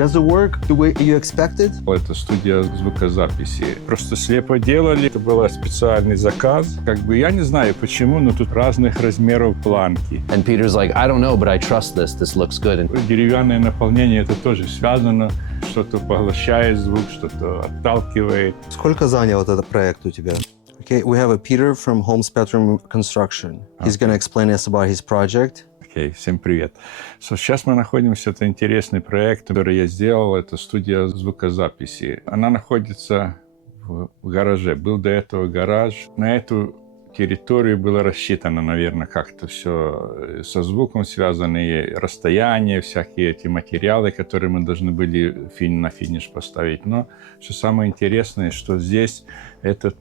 Does it work the way you expected? Это студия звукозаписи. Просто слепо делали. Это был специальный заказ. Я не знаю почему, но тут разных размеров планки. And Peter's like, I don't know, but I trust this. This looks good. Деревянное наполнение это тоже связано. Что-то поглощает звук, что-то отталкивает. Сколько занял этот проект у тебя? Okay, we have a Peter from Home Spectrum Construction. He's going to explain us about his project. Окей, всем привет. Сейчас мы находимся, это интересный проект, который я сделал, это студия звукозаписи. Она находится в гараже. Был до этого гараж. На эту территорию было рассчитано, наверное, как-то все со звуком связанные, расстояния, всякие эти материалы, которые мы должны были на финиш поставить. Но что самое интересное, что здесь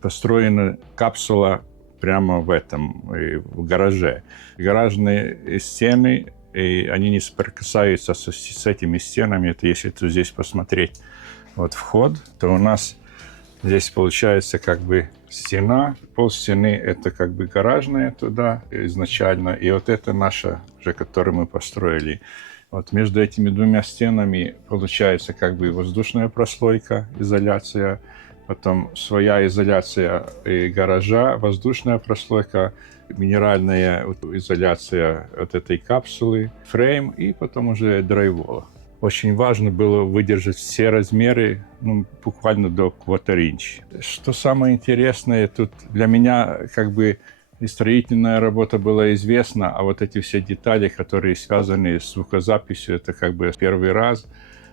построена капсула прямо в в гараже. Гаражные стены, и они не соприкасаются с этими стенами. Это если тут здесь посмотреть вход, то у нас здесь получается стена. Пол стены это гаражная туда изначально. И это наша, уже, которую мы построили. Между этими двумя стенами получается воздушная прослойка, изоляция. Потом своя изоляция гаража, воздушная прослойка, минеральная изоляция этой капсулы, фрейм и потом уже драйвола. Очень важно было выдержать все размеры, буквально до квартер-инч. Что самое интересное, тут для меня и строительная работа была известна, а эти все детали, которые связаны с звукозаписью, это первый раз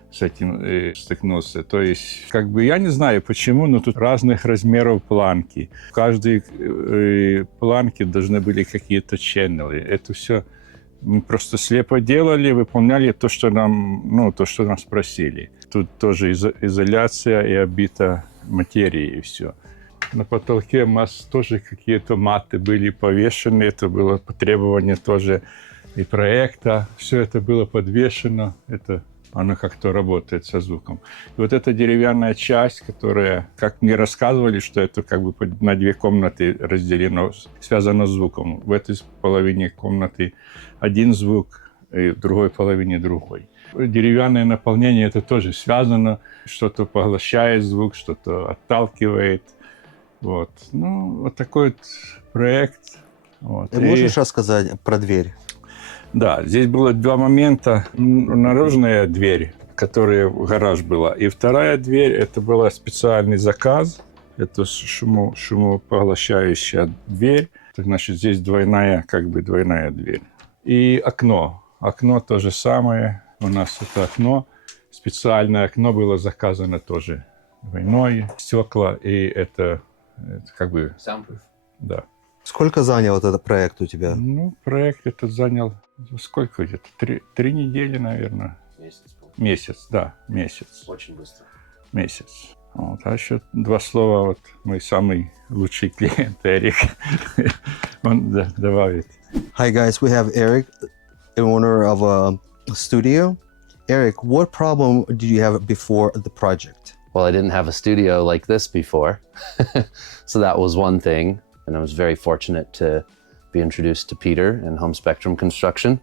с этим столкнулся. То есть, я не знаю почему, но тут разных размеров планки. В каждой планке должны были какие-то ченнелы. Это все мы просто слепо делали, выполняли то, что нас просили. Тут тоже изоляция и обита материей и все. На потолке у нас тоже какие-то маты были повешены. Это было по требованию тоже и проекта. Все это было подвешено. Оно как-то работает со звуком. И эта деревянная часть, которая, как мне рассказывали, что это на две комнаты разделено, связано с звуком. В этой половине комнаты один звук, и в другой половине другой. Деревянное наполнение это тоже связано, что-то поглощает звук, что-то отталкивает. Такой проект. Ты можешь рассказать про дверь? Да, здесь было два момента. Наружная дверь, которая в гараж была, и вторая дверь, это был специальный заказ. Это шумопоглощающая дверь. Значит, здесь двойная дверь. И окно. Окно то же самое. У нас это окно. Специальное окно было заказано тоже двойное. Стекла, и это Soundproof. Да. Сколько занял этот проект у тебя? Проект этот занял сколько где-то? Три недели, наверное. Месяц, да, месяц. Очень быстро. Месяц. А еще два слова. Мой самый лучший клиент Эрик. Он добавит. Hi guys, we have Eric, the owner of a studio. Eric, what problem did you have before the project? Well, I didn't have a studio like this before. So that was one thing. And I was very fortunate to be introduced to Peter and Home Spectrum Construction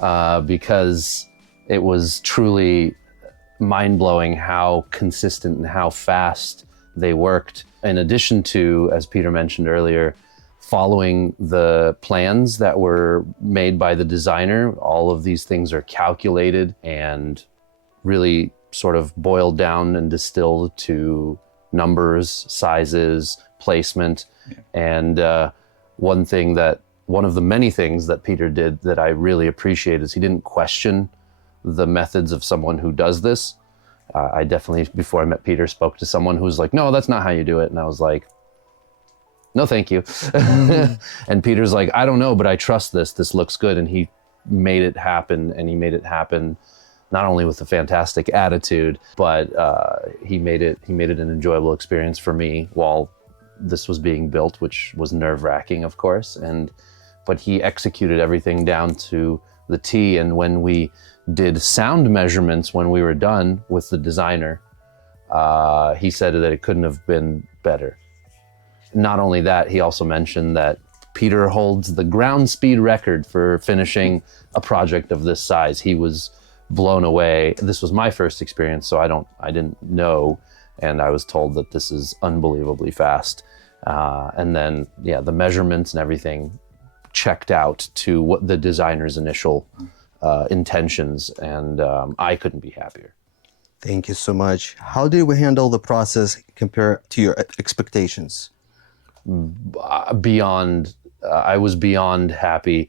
because it was truly mind-blowing how consistent and how fast they worked. In addition to, as Peter mentioned earlier, following the plans that were made by the designer, all of these things are calculated and really sort of boiled down and distilled to numbers, sizes, placement. And one of the many things that Peter did that I really appreciate is he didn't question the methods of someone who does this. I definitely, before I met Peter, spoke to someone who was like, no, that's not how you do it. And I was like, no, thank you. And Peter's like, I don't know, but I trust this. This looks good. And he made it happen. And he made it happen not only with a fantastic attitude, but he made it an enjoyable experience for me while this was being built, which was nerve-wracking, of course. But he executed everything down to the T. And when we did sound measurements, when we were done with the designer, he said that it couldn't have been better. Not only that, he also mentioned that Peter holds the ground speed record for finishing a project of this size. He was blown away. This was my first experience, so I didn't know, and I was told that this is unbelievably fast. And then, yeah, the measurements and everything checked out to what the designer's initial intentions, and I couldn't be happier. Thank you so much. How did we handle the process compared to your expectations? I was beyond happy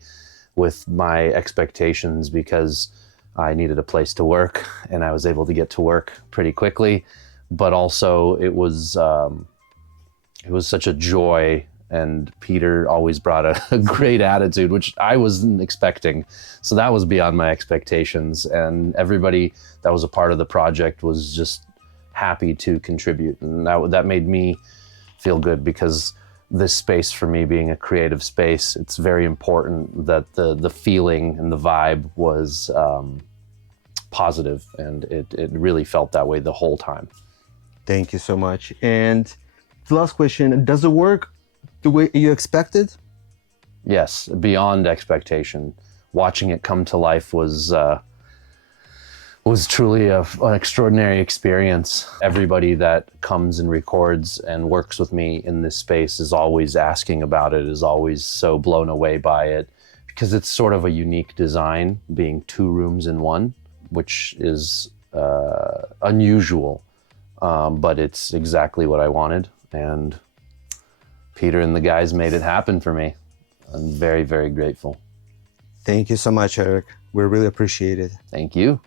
with my expectations because I needed a place to work, and I was able to get to work pretty quickly. But also, it was such a joy, and Peter always brought a great attitude, which I wasn't expecting. So that was beyond my expectations, and everybody that was a part of the project was just happy to contribute, and that made me feel good, because this space, for me being a creative space, it's very important that the feeling and the vibe was positive, and it really felt that way the whole time. Thank you so much. And the last question, does it work the way you expected? Yes, beyond expectation. Watching it come to life was truly an extraordinary experience. Everybody that comes and records and works with me in this space is always asking about it, is always so blown away by it, because it's sort of a unique design, being 2 rooms in one, which is unusual, but it's exactly what I wanted. And Peter and the guys made it happen for me. I'm very, very grateful. Thank you so much, Eric. We really appreciate it. Thank you.